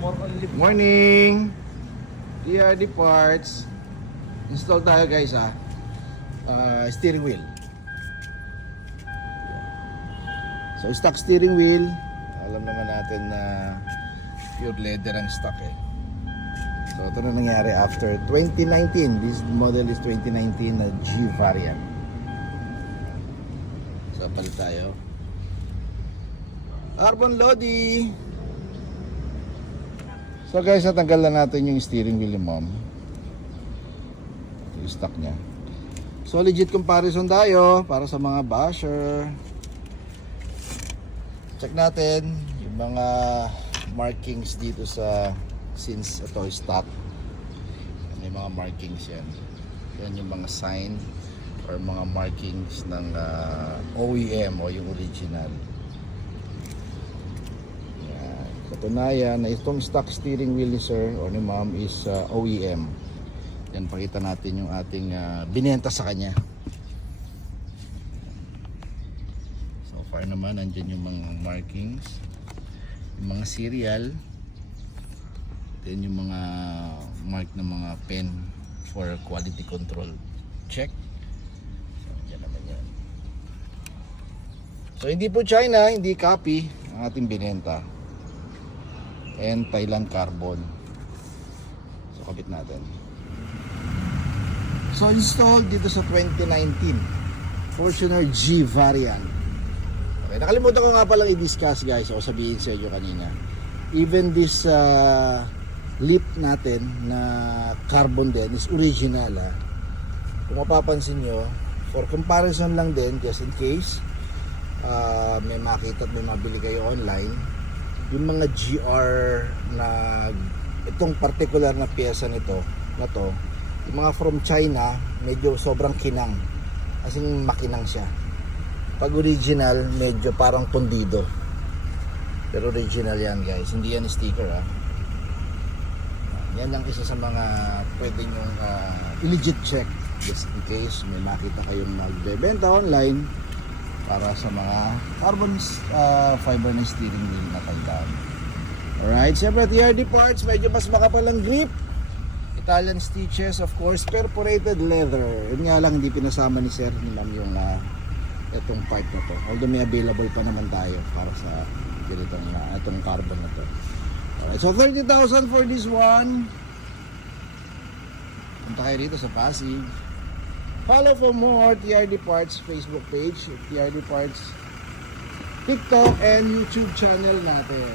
More on lift. Morning! TRD parts. Install tayo guys ha. Steering wheel. So stock steering wheel. Alam naman natin na pure leather ang stock eh. So ito na nangyari after 2019. This model is 2019 na G variant. So palit tayo. Carbon Lodi. So guys, natanggal na natin yung steering wheel ni mom. Ito yung stock niya. So legit comparison tayo para sa mga basher. Check natin yung mga markings dito sa, since ito is stock. May mga markings yan. Yan yung mga sign or mga markings ng OEM o yung original. Katunayan na itong stock steering wheel ni sir o ni ma'am is OEM. Yan, pakita natin yung ating binenta sa kanya. So far naman nandyan yung mga markings, yung mga serial, then yung mga mark ng mga pen for quality control check. So yan naman yan. So hindi po China, hindi copy ang ating binenta. And Thailand carbon. So kabit natin. So installed dito sa 2019 Fortuner G variant. Okay, nakalimutan ko nga palang i-discuss guys o sabihin sa inyo kanina. Even this lip natin na carbon din is original ha. Kung mapapansin nyo, for comparison lang din, just in case may makita at may mabili kayo online, yung mga GR na itong particular na piyesa nito na to, yung mga from China medyo sobrang kinang, as in makinang siya. Pag original medyo parang pundido, pero original yan guys, hindi yan sticker ha. Yan lang isa sa mga pwede nyong i-legit check just in case may makita kayong magbebenta online para sa mga carbon fiber na steering wheel na Thailand. Alright, siyempre TRD parts, medyo mas makapal ang grip. Italian stitches, of course, perforated leather. Yun nga lang, hindi pinasama ni sir ni ma'am yung itong part na to. Although may available pa naman tayo para sa itong carbon na to. Alright, so 30,000 for this one. Punta kayo rito sa Pasig. Follow for more TRD Parts Facebook page, TRD Parts TikTok and YouTube channel natin.